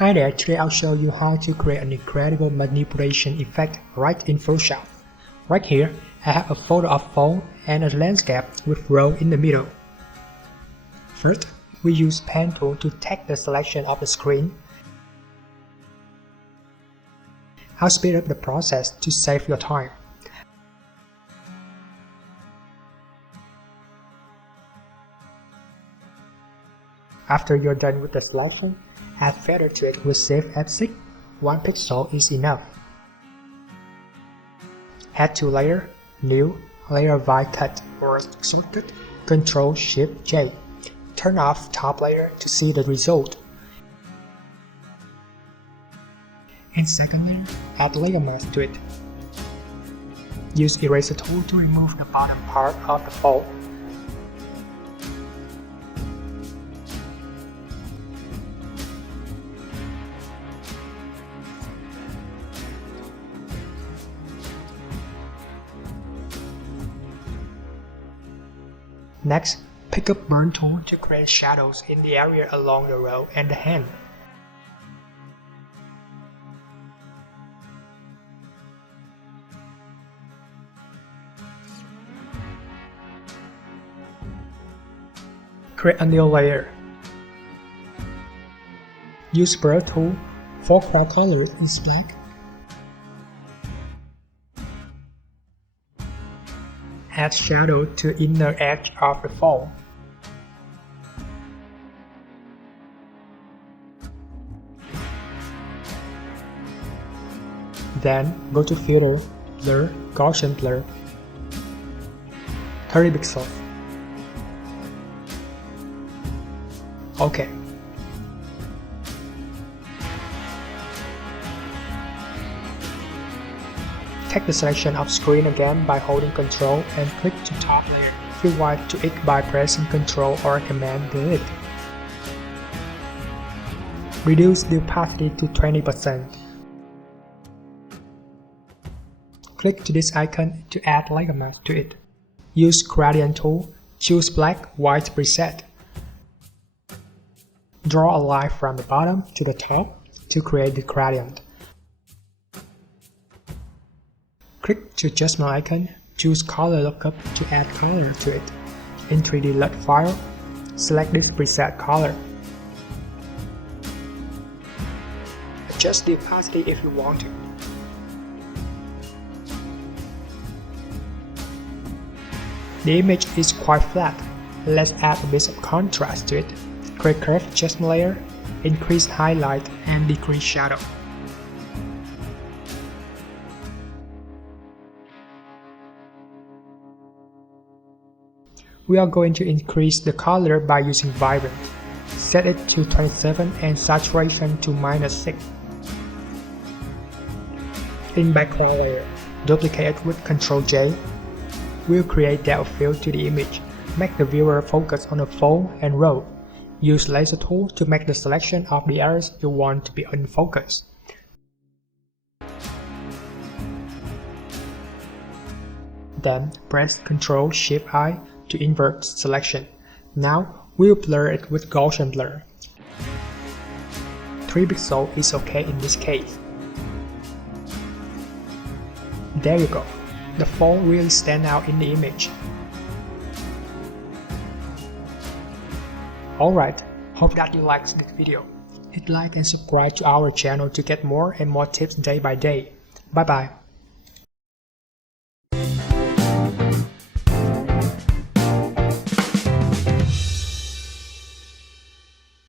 Hi there, today I'll show you how to create an incredible manipulation effect right in Photoshop. Right here, I have a photo of phone and a landscape with row in the middle. First, we use pen tool to take the selection of the screen. I'll speed up the process to save your time. After you're done with the selection, add feather to it with Shift F6. 1 pixel is enough. Add to layer, new, layer by cut or extruded, Ctrl Shift J. Turn off top layer to see the result. And second layer, add layer mask to it. Use eraser tool to remove the bottom part of the fold. Next, pick up Burn tool to create shadows in the area along the row and the hand. Create a new layer. Use Blur tool, foreground color is black. Add shadow to inner edge of the phone. Then go to Filter, Blur, Gaussian Blur, 30 pixels. OK. Take the selection of screen again by holding Ctrl and click to top layer. Rewrite to it by pressing Ctrl or Command Delete. Reduce the opacity to 20%. Click to this icon to add layer mask to it. Use Gradient tool, choose Black White preset. Draw a line from the bottom to the top to create the gradient. Click to adjustment icon, choose color lookup to add color to it. In 3D LUT file, select this preset color. Adjust the opacity if you want to. The image is quite flat. Let's add a bit of contrast to it. Create curve adjustment layer, increase highlight and decrease shadow. We are going to increase the color by using Vibrant. Set it to 27 and saturation to -6. In background layer, duplicate it with Ctrl J. We'll create depth of field to the image. Make the viewer focus on the phone and row. Use laser tool to make the selection of the areas you want to be in focus. Then press Ctrl Shift I to invert selection. Now we'll blur it with Gaussian blur. 3 pixels is okay in this case. There you go. The phone really stands out in the image. Alright, hope that you liked this video. Hit like and subscribe to our channel to get more and more tips day by day. Bye bye.